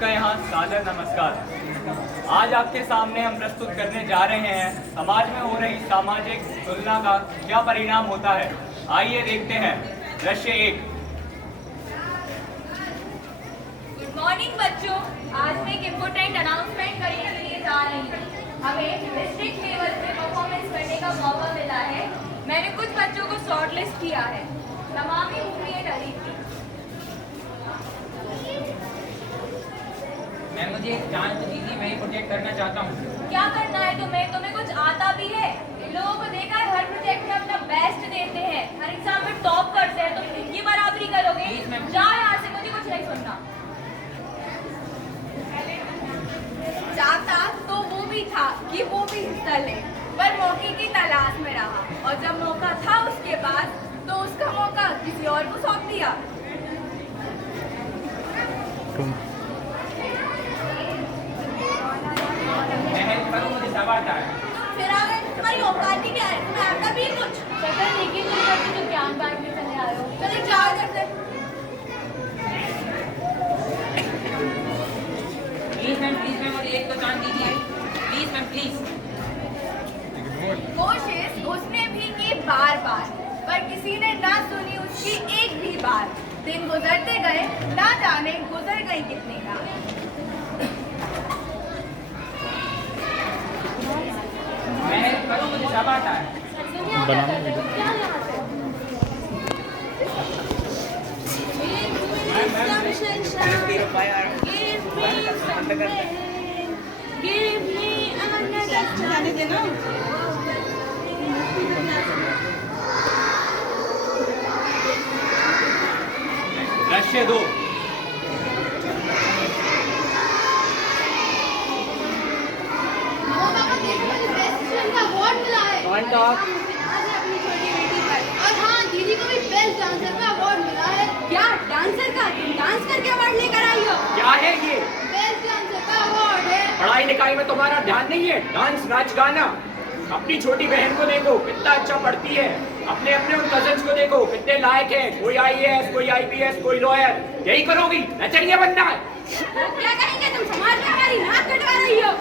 आपका यहाँ सादर नमस्कार। आज आपके सामने हम प्रस्तुत करने जा रहे हैं समाज में हो रही सामाजिक तुलना का क्या परिणाम होता है। आइए देखते हैं। दृश्य 1। गुड मॉर्निंग बच्चों, आज मैं एक इम्पोर्टेंट अनाउंसमेंट करने के लिए जा रही हूँ। हमें डिस्ट्रिक्ट लेवल पे परफॉर्मेंस करने का मौका मिला है। मैंने कुछ बच्चों को शॉर्टलिस्ट किया है। नमामि मूवी डरी थी। मैं मुझे एक चांस दीजिए, मैं प्रोजेक्ट करना चाहता हूँ। क्या करना है तुम्हें कुछ आता भी है? इन लोगों को देखा है हर प्रोजेक्ट में अपना बेस्ट देते हैं, हर एग्जाम में टॉप करते हैं। तुम इनकी बराबरी करोगे? जाओ यहाँ से, मुझे कुछ नहीं सुनना। चाहता तो वो भी था कि वो भी हिस्सा ले, पर मौके की तलाश में रहा, और जब मौका था उसके पास तो उसका मौका किसी और को सौंप दिया। फिर आ गए, तुम्हारी औकात ही क्या है? तुम्हें आता भी कुछ शक्ल लेके तुम करके जो ज्ञान बांटने चले आए हो। चले जाओ इधर से। प्लीज मैम मुझे एक तो चांस दीजिए, प्लीज मैम प्लीज। कोशिश उसने भी की बार बार, पर किसी ने ना सुनी उसकी एक भी बार। दिन गुजरते गए, ना जाने गुजर गई कितनी रात। मुझे सब आता है। दृश्य 2। आज अपनी छोटी बेटी पर, और हाँ, दीदी को भी बेस्ट डांसर का अवार्ड मिला है। क्या डांसर का? तुम डांस करके अवार्ड लेकर आई हो? क्या है ये? बेस्ट डांसर का अवार्ड है। पढ़ाई लिखाई में तुम्हारा ध्यान नहीं है? डांस नाच गाना। अपनी छोटी बहन को देखो कितना अच्छा पढ़ती है। अपने उन कजन्स को देखो कितने लायक हैं। कोई IAS, कोई IPS, कोई लॉयर। यही करोगी? नचनिया बनना है। क्या कहेंगे? तुम समाज में हमारी नाक कटवा रही हो।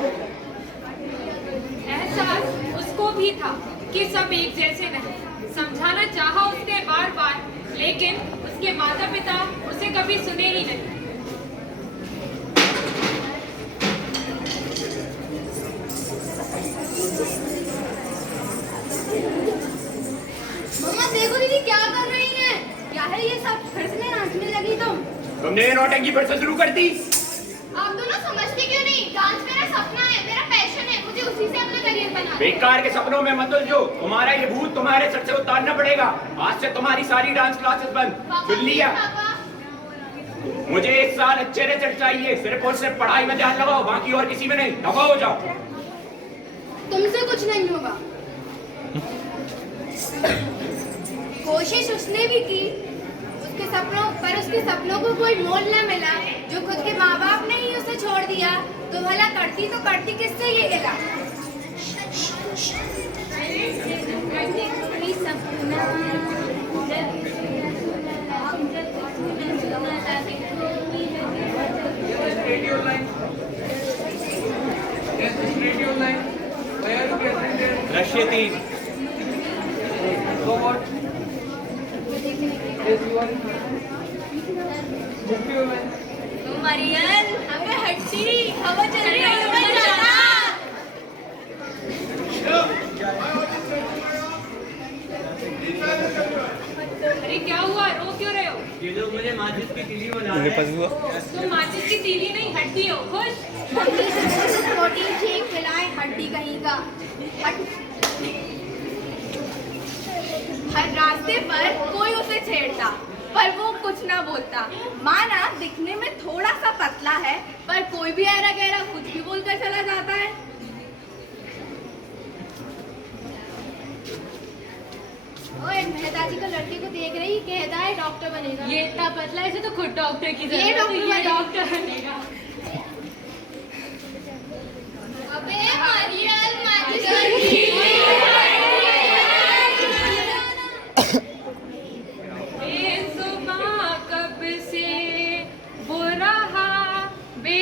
एहसास उसको भी था कि सब एक जैसे नहीं। समझाना चाहा उसने बार बार, लेकिन उसके माता पिता उसे कभी सुने ही नहीं। मम्मा देखो दीदी क्या कर रही हैं? क्या है ये सब? फिर से नाचने लगी तुमने ये नौटंकी फिर से शुरू कर दी। आप दोनों समझते क्यों नहीं? डांस मेरा सपना है, मेरा पैशन है, मुझे उसी से अपना करियर बनाना है। बेकार के सपनों में मत उलझो। तुम्हारा ये भूत तुम्हारे सर से उतारना पड़ेगा। आज से तुम्हारी सारी डांस क्लासेस बंद। सुन लिया? मुझे 1 साल अच्छे रिजल्ट चाहिए। सिर्फ और सिर्फ पढ़ाई में ध्यान लगाओ, बाकी और किसी में नहीं। दफा हो जाओ। तुमसे कुछ नहीं होगा। कोशिश उसने भी की, उसके सपनों को कोई मोल न मिला। जो खुद के माँ बाप ने ही उसे छोड़ दिया, तो भला करती किससे ये गिला? दृश्य 3। मरियन, हमें हट्टी हवा चल रही है, हमें जाना। अरे क्या हुआ? रो क्यों रहे हो? ये लोग मुझे माचिस की तीली बना रहे हैं। तुम माचिस की तीली नहीं, हड्डी हो। खुश? प्रोटीन शेक पिलाए, हड्डी कहीं का। हर रास्ते पर कोई उसे छेड़ता, पर वो कुछ ना बोलता। माना दिखने में थोड़ा सा पतला है, पर कोई भी ऐरा गहरा कुछ भी बोलकर चला जाता है। ओए, मेहता जी को लड़के को देख रही, कहता है डॉक्टर बनेगा। ये इतना पतला है, इसे तो खुद डॉक्टर की ये जरूरत है। ये डॉक्टर डॉक्टर बनेगा। अबे मरियम, माचिस बेजुबां कब से वो रहा, बे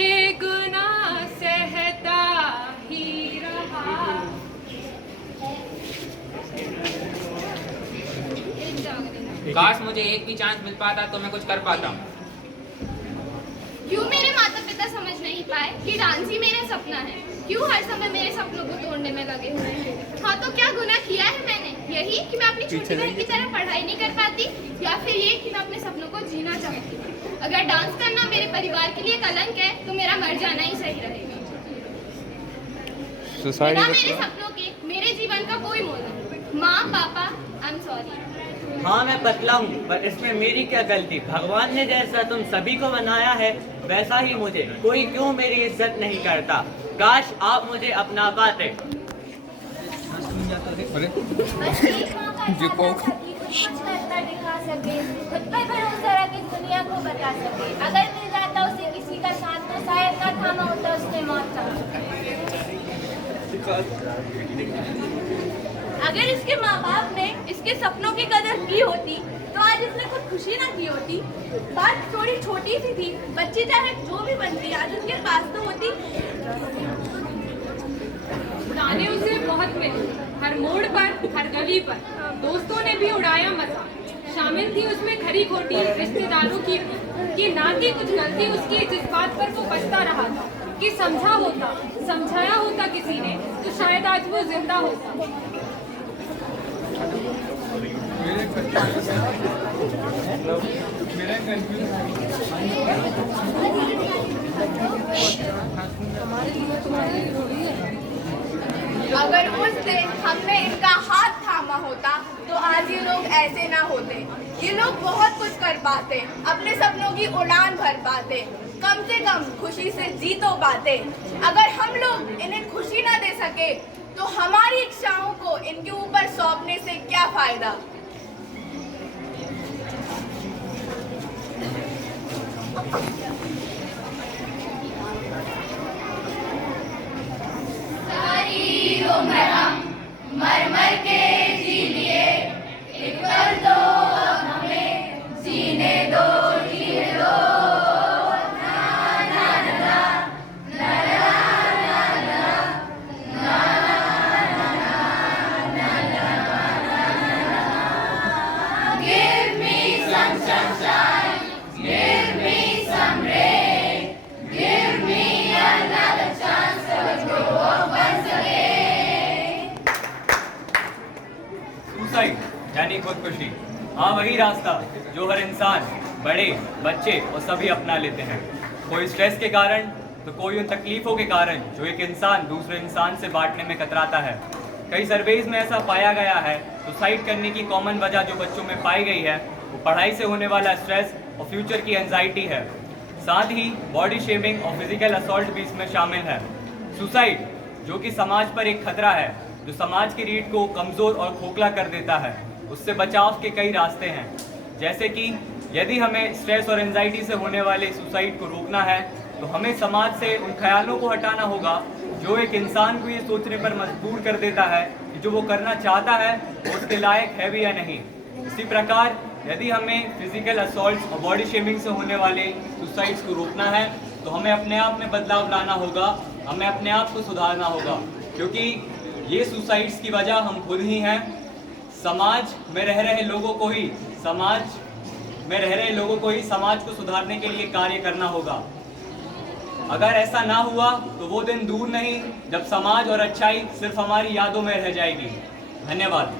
काश मुझे एक भी चांस मिल पाता तो मैं कुछ कर पाता। क्यों मेरे माता पिता समझ नहीं पाए कि डांस ही मेरा सपना है? क्यों हर समय मेरे सपनों को तोड़ने में लगे हुए हैं? हाँ, तो क्या गुनाह किया है मैंने? यही कि मैं अपनी छोटी बहन की तरह पढ़ाई नहीं कर पाती, या फिर ये कि मैं अपने सपनों को जीना चाहती हूँ? अगर डांस करना मेरे परिवार के लिए कलंक है तो मेरा मर जाना ही सही रहेगा। बिना मेरे सपनों के मेरे जीवन का कोई मोल नहीं। माँ पापा, आई एम सॉरी। हाँ मैं पतला हूँ, पर इसमें मेरी क्या गलती? भगवान ने जैसा तुम सभी को बनाया है वैसा ही मुझे। कोई क्यों मेरी इज्जत नहीं करता? काश आप मुझे अपना पाते। बस एक मौका चाहता था कि कुछ करता दिखा सके, खुद पर भरोसा रख इस दुनिया को बता सके। अगर मिल जाता उसे किसी का साथ तो शायद न थामा होता उसने मौत का। अगर इसके माँ बाप ने इसके सपनों की कदर की होती तो आज इसने खुद खुशी ना की होती। बात थोड़ी छोटी सी थी, बच्ची चाहे जो भी बनती आज उसके पास तो होती। उड़ाने उसे बहुत मिले, हर मोड़ पर, हर गली पर। दोस्तों ने भी उड़ाया मजा, शामिल थी उसमें खरी खोटी रिश्तेदारों की कि ना थी कुछ गलती उसकी, जिस बात पर वो बचता रहा था कि समझाया होता किसी ने तो शायद आज वो जिंदा होता। अगर उस दिन हमने इनका हाथ थामा होता तो आज ये लोग ऐसे ना होते। ये लोग बहुत कुछ कर पाते, अपने सपनों की उड़ान भर पाते, कम से कम खुशी से जी तो पाते। अगर हम लोग इन्हें खुशी ना दे सके तो हमारी इच्छाओं को इनके ऊपर सौंपने से क्या फायदा? सारी उम्र हम मर मर के जी लिए, एक पल दो अब हमें जीने दो, जीने दो। Give me some sunshine, give me some rain, give me another chance to grow up once again. Suicide यानी खुदकुशी, हाँ वही रास्ता जो हर इंसान, बड़े बच्चे और सभी अपना लेते हैं। कोई स्ट्रेस के कारण तो कोई उन तकलीफों के कारण जो एक इंसान दूसरे इंसान से बांटने में कतराता है। कई सर्वेज में ऐसा पाया गया है सुसाइड करने की कॉमन वजह जो बच्चों में पाई गई है वो पढ़ाई से होने वाला स्ट्रेस और फ्यूचर की एंजाइटी है। साथ ही बॉडी शेमिंग और फिजिकल असॉल्ट भी इसमें शामिल है। सुसाइड जो कि समाज पर एक खतरा है, जो समाज की रीढ़ को कमज़ोर और खोखला कर देता है, उससे बचाव के कई रास्ते हैं। जैसे कि यदि हमें स्ट्रेस और एंजाइटी से होने वाले सुसाइड को रोकना है तो हमें समाज से उन ख्यालों को हटाना होगा जो एक इंसान को ये सोचने पर मजबूर कर देता है कि जो वो करना चाहता है वो उसके लायक है भी या नहीं। इसी प्रकार यदि हमें फिजिकल असॉल्ट और बॉडी शेमिंग से होने वाले सुसाइड्स को रोकना है तो हमें अपने आप में बदलाव लाना होगा, हमें अपने आप को सुधारना होगा, क्योंकि ये सुसाइड्स की वजह हम खुद ही हैं। समाज में रह रहे लोगों को ही समाज को सुधारने के लिए कार्य करना होगा। अगर ऐसा ना हुआ तो वो दिन दूर नहीं जब समाज और अच्छाई सिर्फ हमारी यादों में रह जाएगी। धन्यवाद।